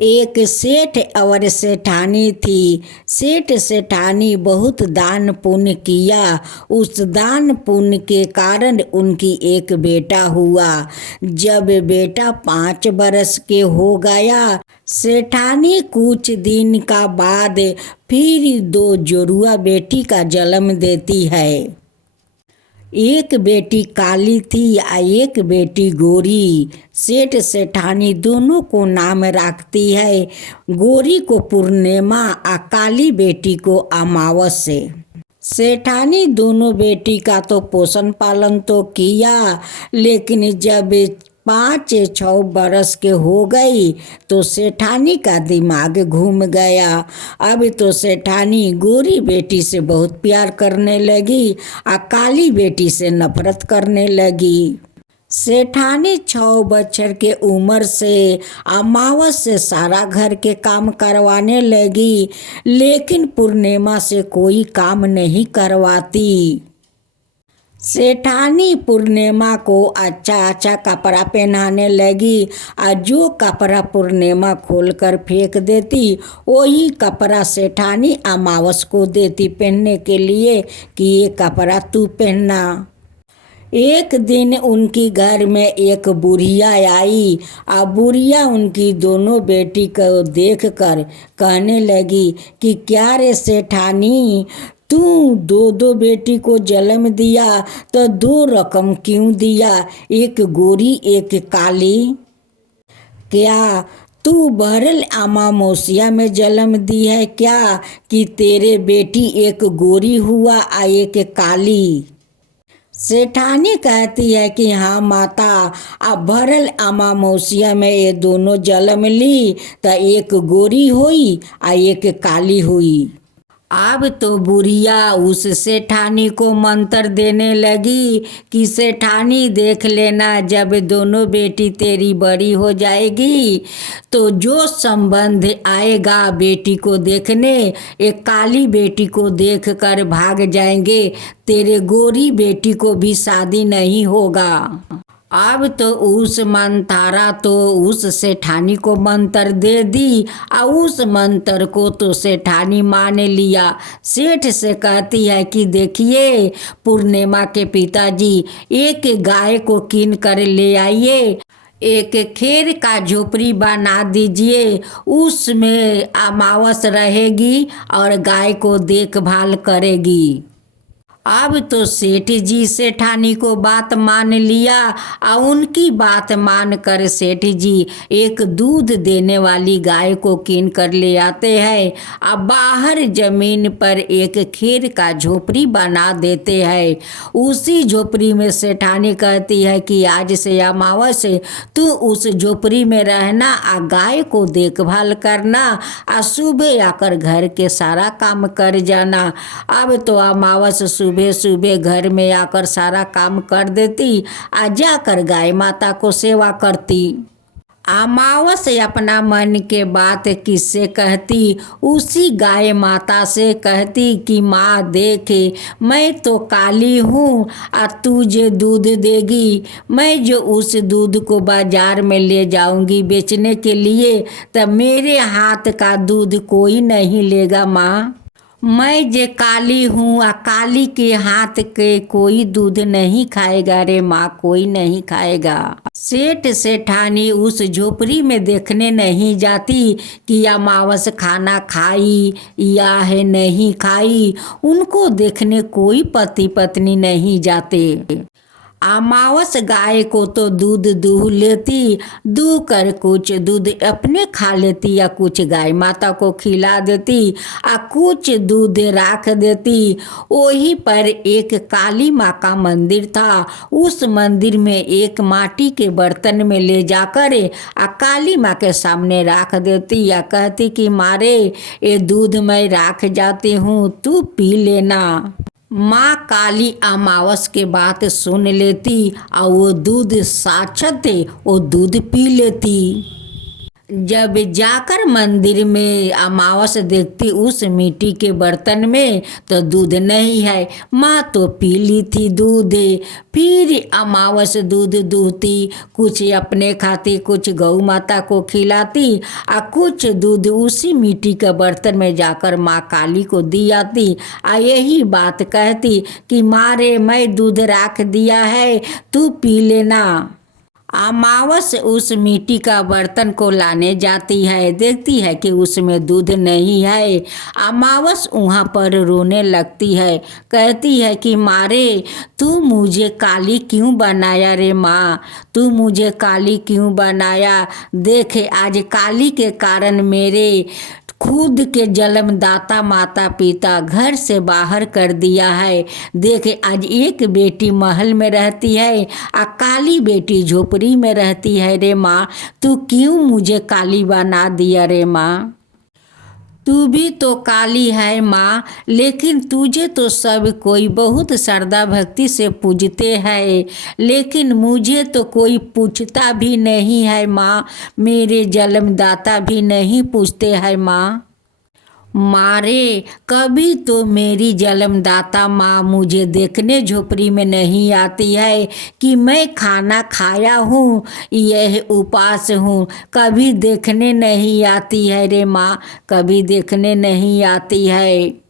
एक सेठ और सेठानी थी। सेठ सेठानी बहुत दान पुण्य किया। उस दान पुण्य के कारण उनकी एक बेटा हुआ। जब बेटा 5 बरस के हो गया, सेठानी कुछ दिन का बाद फिर 2 जुड़वा बेटी का जन्म देती है। एक बेटी काली थी और एक बेटी गोरी। सेठ सेठानी दोनों को नाम रखती है, गोरी को पूर्णिमा और काली बेटी को अमावस्या। सेठानी दोनों बेटी का तो पोषण पालन तो किया, लेकिन जब 5-6 बरस के हो गई तो सेठानी का दिमाग घूम गया। अब तो सेठानी गोरी बेटी से बहुत प्यार करने लगी और काली बेटी से नफरत करने लगी। सेठानी 6 बछर के उम्र से अमावस से सारा घर के काम करवाने लगी, लेकिन पूर्णिमा से कोई काम नहीं करवाती। सेठानी पूर्णिमा को अच्छा अच्छा कपड़ा पहनाने लगी और जो कपड़ा पूर्णिमा खोलकर फेंक देती वही कपड़ा सेठानी अमावस को देती पहनने के लिए कि ये कपड़ा तू पहनना। एक दिन उनकी घर में एक बुढ़िया आई और बुढ़िया उनकी दोनों बेटी को देखकर कहने लगी कि क्या रे सेठानी, तू 2 बेटी को जन्म दिया तो 2 रकम क्यों दिया, एक गोरी एक काली? क्या तू बहरल अमावस्या में जन्म दी है क्या कि तेरे बेटी एक गोरी हुआ और एक काली? सेठानी कहती है कि हाँ माता, अब भरल अमावस्या में ये दोनों जन्म ली तो एक गोरी हुई और एक काली हुई। अब तो बुढ़िया उस सेठानी को मंत्र देने लगी कि सेठानी देख लेना, जब दोनों बेटी तेरी बड़ी हो जाएगी तो जो संबंध आएगा बेटी को देखने, एक काली बेटी को देखकर भाग जाएंगे, तेरे गोरी बेटी को भी शादी नहीं होगा। अब तो उस मंतारा तो उस सेठानी को मंत्र दे दी और उस मंत्र को तो सेठानी मान लिया। सेठ से कहती है कि देखिए पूर्णिमा के पिताजी, एक गाय को कीन कर ले आइए, एक खेर का झोपड़ी बना दीजिए, उसमें अमावस रहेगी और गाय को देखभाल करेगी। अब तो सेठ जी सेठानी को बात मान लिया और उनकी बात मानकर सेठ जी एक दूध देने वाली गाय को कीन कर ले आते हैं और बाहर जमीन पर एक खेर का झोपड़ी बना देते हैं। उसी झोपड़ी में सेठानी कहती है कि आज से अमावस तू उस झोपड़ी में रहना और गाय को देखभाल करना और सुबह आकर घर के सारा काम कर जाना। अब तो अमावस सुबह सुबह घर में आकर सारा काम कर देती, आ जाकर गाय माता को सेवा करती। अमावस अपना मन के बात किससे कहती, उसी गाय माता से कहती कि माँ देख, मैं तो काली हूँ और तू जो दूध देगी, मैं जो उस दूध को बाजार में ले जाऊंगी बेचने के लिए, तब मेरे हाथ का दूध कोई नहीं लेगा माँ। मैं जे काली हूँ और काली के हाथ के कोई दूध नहीं खाएगा रे माँ, कोई नहीं खाएगा। सेठ सेठानी उस झोपड़ी में देखने नहीं जाती कि अमावस खाना खाई या है नहीं खाई, उनको देखने कोई पति पत्नी नहीं जाते। अमावस गाय को तो दूध दूह लेती, दूह कर कुछ दूध अपने खा लेती या कुछ गाय माता को खिला देती और कुछ दूध रख देती। वहीं पर एक काली माँ का मंदिर था, उस मंदिर में एक माटी के बर्तन में ले जाकर काली माँ के सामने रख देती या कहती कि मारे ये दूध मैं रख जाती हूँ, तू पी लेना। माँ काली अमावस के बात सुन लेती और वो दूध साक्षात वो दूध पी लेती। जब जाकर मंदिर में अमावस देखती उस मिट्टी के बर्तन में तो दूध नहीं है। माँ तो पी ली थी दूध। फिर अमावस दूध दूहती, कुछ अपने खाती, कुछ गौ माता को खिलाती और कुछ दूध उसी मिट्टी के बर्तन में जाकर माँ काली को दी आती। यही बात कहती कि माँ रे, मैं दूध रख दिया है, तू पी लेना। अमावस उस मिट्टी का बर्तन को लाने जाती है, देखती है कि उसमें दूध नहीं है। अमावस वहाँ पर रोने लगती है, कहती है कि मारे, तू मुझे काली क्यों बनाया रे माँ, तू मुझे काली क्यों बनाया। देखे आज काली के कारण मेरे खुद के जन्मदाता माता पिता घर से बाहर कर दिया है। देखे आज एक बेटी महल में रहती है और काली बेटी झोपड़ी में रहती है रे माँ, तू क्यों मुझे काली बना दिया रे माँ। तू भी तो काली है माँ, लेकिन तुझे तो सब कोई बहुत श्रद्धा भक्ति से पूजते हैं, लेकिन मुझे तो कोई पूछता भी नहीं है माँ, मेरे जन्मदाता भी नहीं पूछते हैं माँ। मारे, कभी तो मेरी जन्मदाता माँ मुझे देखने झोपड़ी में नहीं आती है कि मैं खाना खाया हूँ, यह उपास हूँ, कभी देखने नहीं आती है रे माँ, कभी देखने नहीं आती है।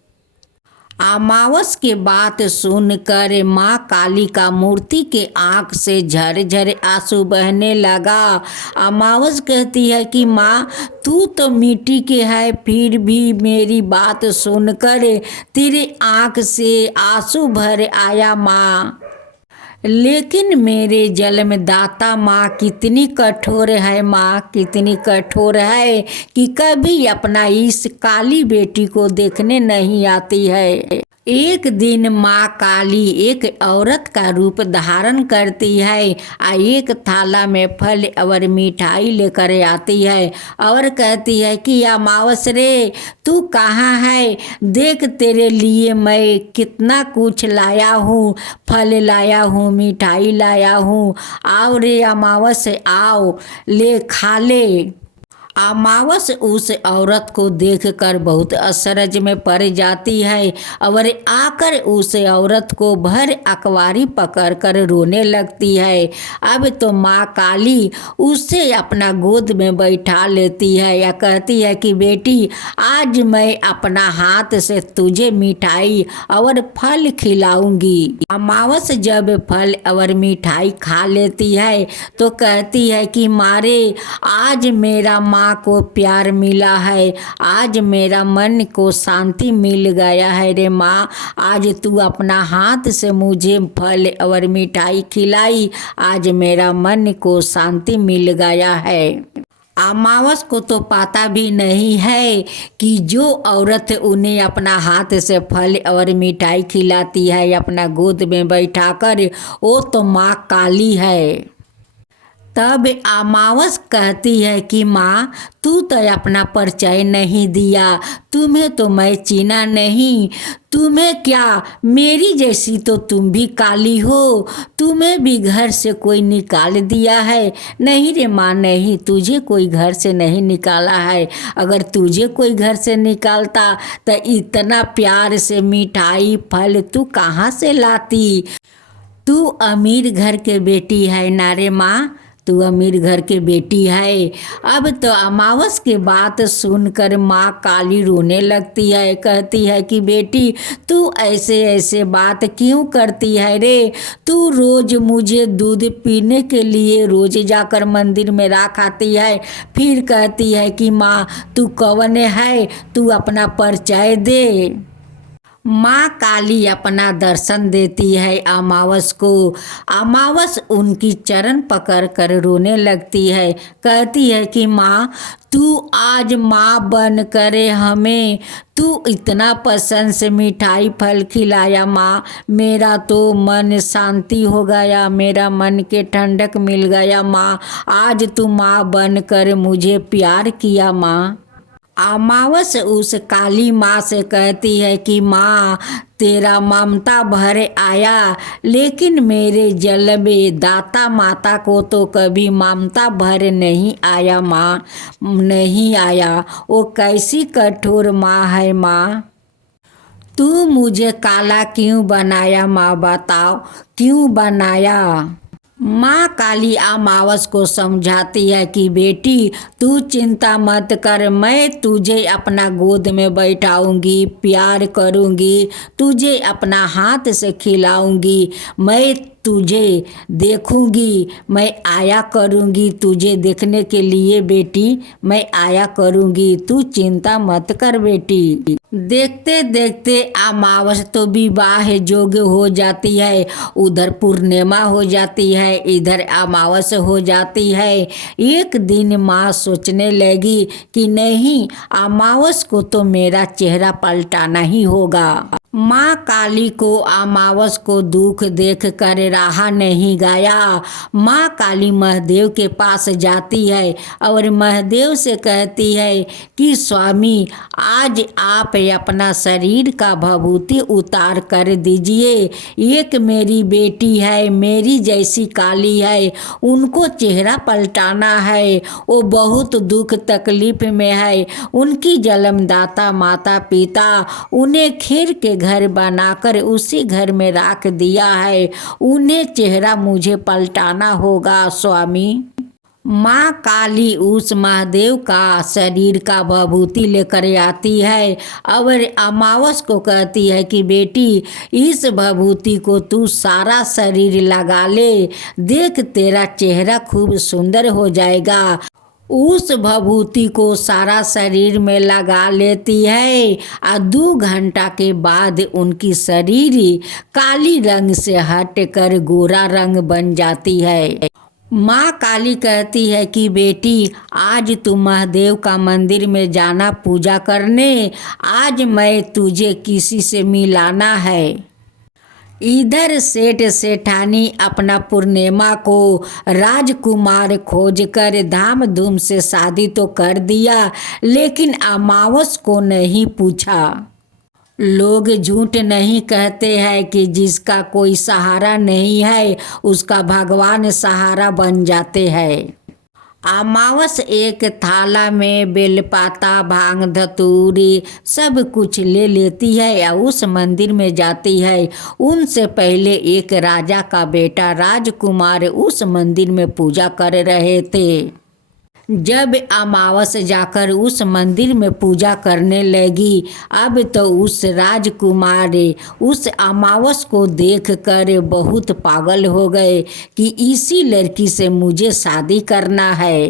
अमावस के बात सुनकर माँ काली का मूर्ति के आँख से झरझर आंसू बहने लगा। अमावस कहती है कि माँ, तू तो मिट्टी के है, फिर भी मेरी बात सुनकर तेरे आँख से आंसू भर आया माँ। लेकिन मेरे जन्मदाता माँ कितनी कठोर है माँ, कितनी कठोर है कि कभी अपना इस काली बेटी को देखने नहीं आती है। एक दिन माँ काली एक औरत का रूप धारण करती है और एक थाला में फल और मिठाई लेकर आती है और कहती है कि अमावस रे, तू कहाँ है, देख तेरे लिए मैं कितना कुछ लाया हूँ, फल लाया हूँ, मिठाई लाया हूँ, आओ रे अमावस, आओ ले खा ले। अमावस उस औरत को देखकर बहुत अचरज में पड़ जाती है और आकर उस औरत को भर अकवारी पकड़कर रोने लगती है। अब तो माँ काली उसे अपना गोद में बैठा लेती है या कहती है कि बेटी, आज मैं अपना हाथ से तुझे मिठाई और फल खिलाऊंगी। अमावस जब फल और मिठाई खा लेती है तो कहती है कि मारे, आज मेरा माँ को प्यार मिला है, आज मेरा मन को शांति मिल गया है रे माँ, आज तू अपना हाथ से मुझे फल और मिठाई खिलाई, आज मेरा मन को शांति मिल गया है। अमावस को तो पता भी नहीं है कि जो औरत उन्हें अपना हाथ से फल और मिठाई खिलाती है अपना गोद में बैठाकर, वो तो माँ काली है। तब अमावस कहती है कि माँ, तू तो अपना परिचय नहीं दिया, तुम्हें तो मैं चीना नहीं, तुम्हें क्या, मेरी जैसी तो तुम भी काली हो, तुम्हें भी घर से कोई निकाल दिया है। नहीं रे माँ, नहीं, तुझे कोई घर से नहीं निकाला है, अगर तुझे कोई घर से निकालता तो इतना प्यार से मिठाई फल तू कहाँ से लाती। तू अमीर घर के बेटी है ना रे माँ, तू अमीर घर के बेटी है। अब तो अमावस की बात सुनकर माँ काली रोने लगती है, कहती है कि बेटी, तू ऐसे ऐसे बात क्यों करती है रे, तू रोज मुझे दूध पीने के लिए रोज जाकर मंदिर में रख आती है, फिर कहती है कि माँ तू कौन है, तू अपना परिचय दे। माँ काली अपना दर्शन देती है अमावस को। अमावस उनकी चरण पकड़ कर रोने लगती है, कहती है कि माँ, तू आज माँ बन करे हमें, तू इतना पसंद से मिठाई फल खिलाया माँ, मेरा तो मन शांति हो गया, मेरा मन के ठंडक मिल गया माँ, आज तू माँ बन कर मुझे प्यार किया माँ। अमावस उस काली माँ से कहती है कि माँ, तेरा ममता भर आया, लेकिन मेरे जल में दाता माता को तो कभी ममता भर नहीं आया माँ, नहीं आया। वो कैसी कठोर माँ है माँ। तू मुझे काला क्यों बनाया माँ, बताओ क्यों बनाया। माँ काली अमावस को समझाती है कि बेटी, तू चिंता मत कर, मैं तुझे अपना गोद में बैठाऊंगी, प्यार करूंगी, तुझे अपना हाथ से खिलाऊंगी, मैं तुझे देखूंगी, मैं आया करूंगी तुझे देखने के लिए बेटी, मैं आया करूंगी, तू चिंता मत कर बेटी। देखते देखते अमावस तो विवाह योग्य हो जाती है। उधर पूर्णिमा हो जाती है, इधर अमावस हो जाती है। एक दिन माँ सोचने लगी कि नहीं, अमावस को तो मेरा चेहरा पलटाना ही होगा। माँ काली को अमावस को दुख देख कर रहा नहीं गया। माँ काली महादेव के पास जाती है और महादेव से कहती है कि स्वामी, आज आप अपना शरीर का भभूति उतार कर दीजिए। एक मेरी बेटी है, मेरी जैसी काली है, उनको चेहरा पलटाना है, वो बहुत दुख तकलीफ में है। उनकी जन्मदाता माता पिता उन्हें खीर के घर बनाकर उसी घर में रख दिया है, उन्हें चेहरा मुझे पलटाना होगा स्वामी। माँ काली उस महादेव का शरीर का भभूति लेकर आती है और अमावस को कहती है कि बेटी, इस भभूति को तू सारा शरीर लगा ले, देख तेरा चेहरा खूब सुंदर हो जाएगा। उस भभूति को सारा शरीर में लगा लेती है और 2 घंटा के बाद उनकी शरीर काली रंग से हटकर गोरा रंग बन जाती है। माँ काली कहती है कि बेटी, आज तू महादेव का मंदिर में जाना पूजा करने, आज मैं तुझे किसी से मिलाना है। इधर सेठ सेठानी अपना पूर्णिमा को राजकुमार खोजकर धाम धूम से शादी तो कर दिया, लेकिन अमावस को नहीं पूछा। लोग झूठ नहीं कहते हैं कि जिसका कोई सहारा नहीं है उसका भगवान सहारा बन जाते हैं। अमावस एक थाला में बेलपाता, भांग, धतूरी सब कुछ ले लेती है या उस मंदिर में जाती है। उनसे पहले एक राजा का बेटा राजकुमार उस मंदिर में पूजा कर रहे थे। जब अमावस जाकर उस मंदिर में पूजा करने लगी, अब तो उस राजकुमार उस अमावस को देखकर बहुत पागल हो गए कि इसी लड़की से मुझे शादी करना है।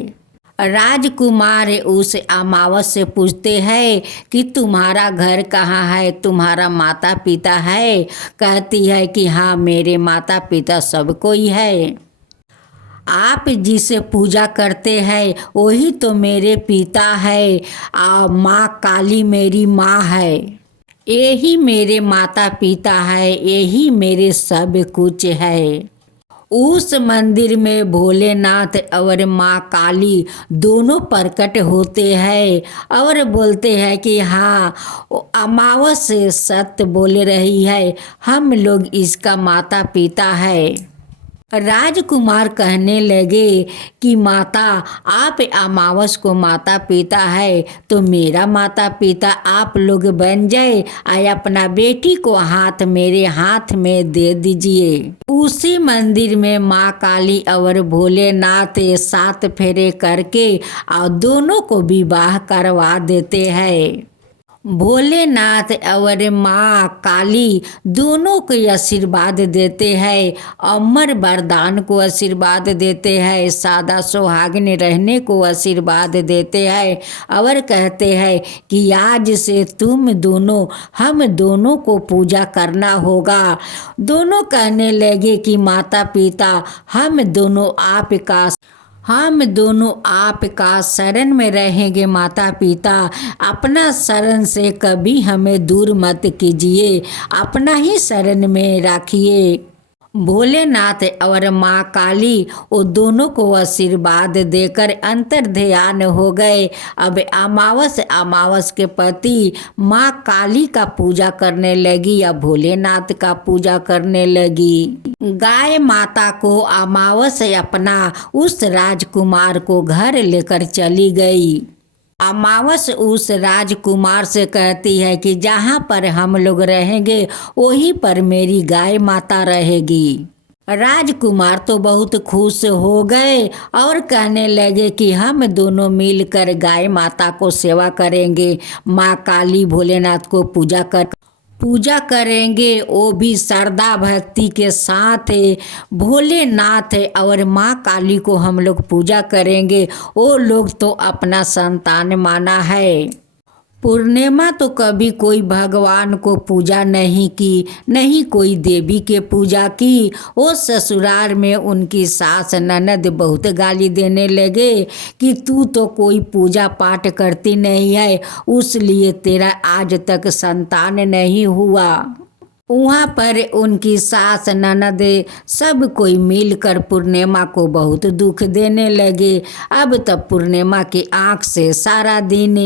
राजकुमार उस अमावस से पूछते हैं कि तुम्हारा घर कहाँ है, तुम्हारा माता पिता है। कहती है कि हाँ, मेरे माता पिता सब कोई है। आप जिसे पूजा करते हैं वही तो मेरे पिता है, माँ काली मेरी माँ है। यही मेरे माता पिता है, यही मेरे सब कुछ है। उस मंदिर में भोलेनाथ और माँ काली दोनों प्रकट होते हैं और बोलते हैं कि हाँ, अमावस सत्य बोल रही है, हम लोग इसका माता पिता है। राजकुमार कहने लगे कि माता, आप अमावस को माता पिता है तो मेरा माता पिता आप लोग बन जाए और अपना बेटी को हाथ मेरे हाथ में दे दीजिए। उसी मंदिर में माँ काली और भोलेनाथ 7 फेरे करके और दोनों को विवाह करवा देते हैं। भोलेनाथ और माँ काली दोनों को आशीर्वाद देते हैं, अमर वरदान को आशीर्वाद देते हैं, सादा सुहागिन रहने को आशीर्वाद देते हैं और कहते हैं कि आज से तुम दोनों हम दोनों को पूजा करना होगा। दोनों कहने लगे कि माता पिता, हम दोनों आपका शरण में रहेंगे माता पिता, अपना शरण से कभी हमें दूर मत कीजिए, अपना ही शरण में रखिए। भोलेनाथ और माँ काली वो दोनों को आशीर्वाद देकर अंतर ध्यान हो गए। अब अमावस के पति माँ काली का पूजा करने लगी या भोलेनाथ का पूजा करने लगी। गाय माता को अमावस अपना उस राजकुमार को घर लेकर चली गई। अमावस उस राजकुमार से कहती है कि जहाँ पर हम लोग रहेंगे वहीं पर मेरी गाय माता रहेगी। राजकुमार तो बहुत खुश हो गए और कहने लगे कि हम दोनों मिलकर गाय माता को सेवा करेंगे, माँ काली भोलेनाथ को पूजा करेंगे, वो भी श्रद्धा भक्ति के साथ। भोलेनाथ और माँ काली को हम लोग पूजा करेंगे, वो लोग तो अपना संतान माना है। पूर्णिमा तो कभी कोई भगवान को पूजा नहीं की, नहीं कोई देवी के पूजा की। वो ससुराल में उनकी सास ननद बहुत गाली देने लगे कि तू तो कोई पूजा पाठ करती नहीं है, उसलिए तेरा आज तक संतान नहीं हुआ। वहाँ पर उनकी सास ननद सब कोई मिलकर पूर्णिमा को बहुत दुख देने लगे। अब तब पूर्णिमा की आँख से सारा दिन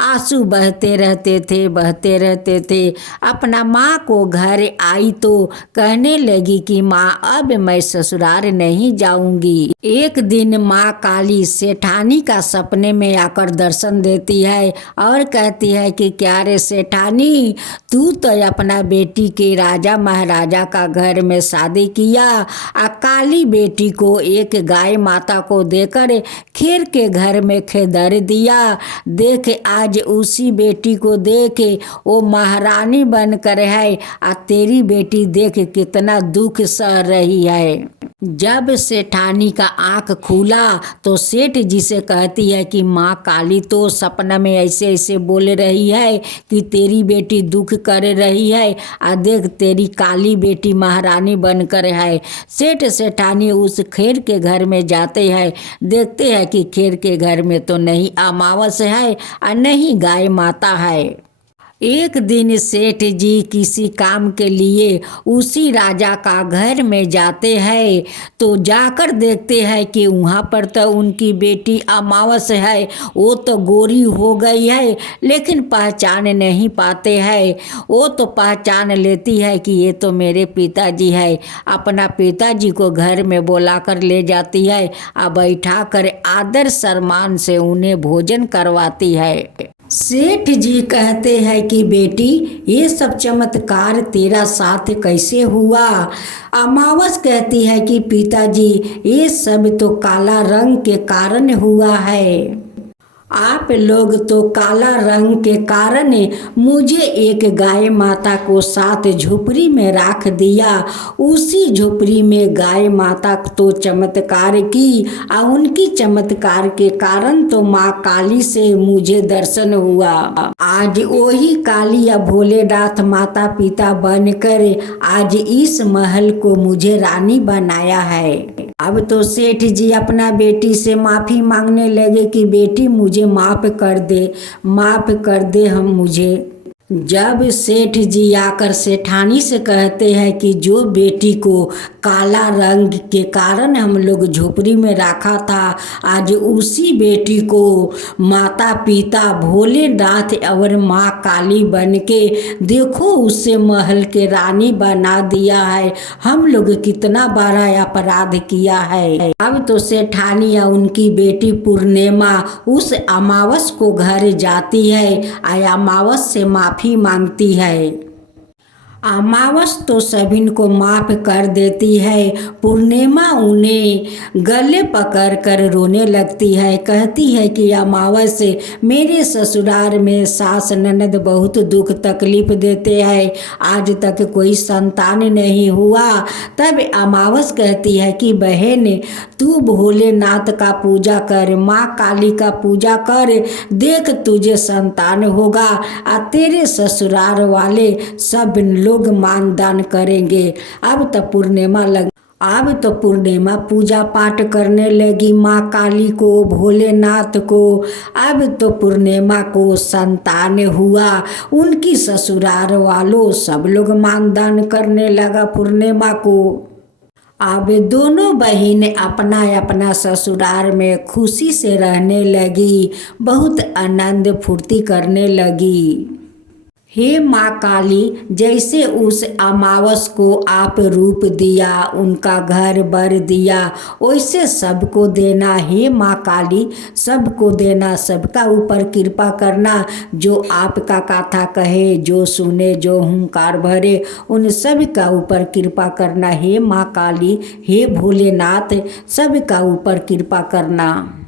आंसू बहते रहते थे। अपना माँ को घर आई तो कहने लगी कि माँ अब मैं ससुराल नहीं जाऊंगी। एक दिन माँ काली सेठानी का सपने में आकर दर्शन देती है और कहती है कि क्या रे सेठानी, तू तो अपना बेटी के राजा महाराजा का घर में शादी किया, काली बेटी को एक गाय माता को देकर खीर के घर में खेदर दिया। देख आज उसी बेटी को देख वो महारानी बनकर है, तेरी बेटी देख कितना दुख सह रही है। जब सेठानी का आँख खुला तो सेठ जी से कहती है कि माँ काली तो सपना में ऐसे बोल रही है कि तेरी बेटी दुख कर रही है, देख तेरी काली बेटी महारानी बनकर है। सेठानी उस खेर के घर में जाते हैं, देखते हैं कि खेर के घर में तो नहीं अमावस है और नहीं गाय माता है। एक दिन सेठ जी किसी काम के लिए उसी राजा का घर में जाते हैं तो जाकर देखते हैं कि वहाँ पर तो उनकी बेटी अमावस है, वो तो गोरी हो गई है, लेकिन पहचान नहीं पाते हैं। वो तो पहचान लेती है कि ये तो मेरे पिताजी है। अपना पिताजी को घर में बुलाकर ले जाती है और बैठा कर आदर सम्मान से उन्हें भोजन करवाती है। सेठ जी कहते हैं कि बेटी ये सब चमत्कार तेरा साथ कैसे हुआ। अमावस कहती है कि पिताजी ये सब तो काला रंग के कारण हुआ है। आप लोग तो काला रंग के कारण मुझे एक गाय माता को साथ झोपड़ी में रख दिया। उसी झोपड़ी में गाय माता तो चमत्कार की और उनकी चमत्कार के कारण तो माँ काली से मुझे दर्शन हुआ। आज वही काली या भोलेनाथ माता पिता बनकर आज इस महल को मुझे रानी बनाया है। अब तो सेठ जी अपना बेटी से माफ़ी मांगने लगे कि बेटी मुझे माफ़ कर दे हम मुझे। जब सेठ जी आकर सेठानी से कहते हैं कि जो बेटी को काला रंग के कारण हम लोग झोपड़ी में रखा था, आज उसी बेटी को माता पिता भोलेनाथ और माँ काली बन के देखो उससे महल के रानी बना दिया है। हम लोग कितना बड़ा अपराध किया है। अब तो सेठानी या उनकी बेटी पूर्णिमा उस अमावस को घर जाती है और अमावस से माफ़ी मांगती है। अमावस तो सभी को माफ़ कर देती है। पूर्णिमा उन्हें गले पकड़ कर रोने लगती है, कहती है कि अमावस मेरे ससुराल में सास ननद बहुत दुख तकलीफ देते हैं, आज तक कोई संतान नहीं हुआ। तब अमावस कहती है कि बहन तू भोलेनाथ का पूजा कर, माँ काली का पूजा कर, देख तुझे संतान होगा और तेरे ससुराल वाले सब लोग मानदान करेंगे। अब तो पूर्णिमा पूजा पाठ करने लगी माँ काली को, भोलेनाथ को। अब तो पूर्णिमा को संतान हुआ, उनकी ससुराल वालों सब लोग मानदान करने लगा पूर्णिमा को। अब दोनों बहन अपना अपना ससुराल में खुशी से रहने लगी, बहुत आनंद फुर्ती करने लगी। हे माँ काली, जैसे उस अमावस को आप रूप दिया, उनका घर बर दिया, वैसे सबको देना। हे माँ काली, सबको देना, सबका ऊपर कृपा करना। जो आपका कथा कहे, जो सुने, जो हुंकार भरे, उन सब का ऊपर कृपा करना। हे माँ काली, हे भोलेनाथ, सबका ऊपर कृपा करना।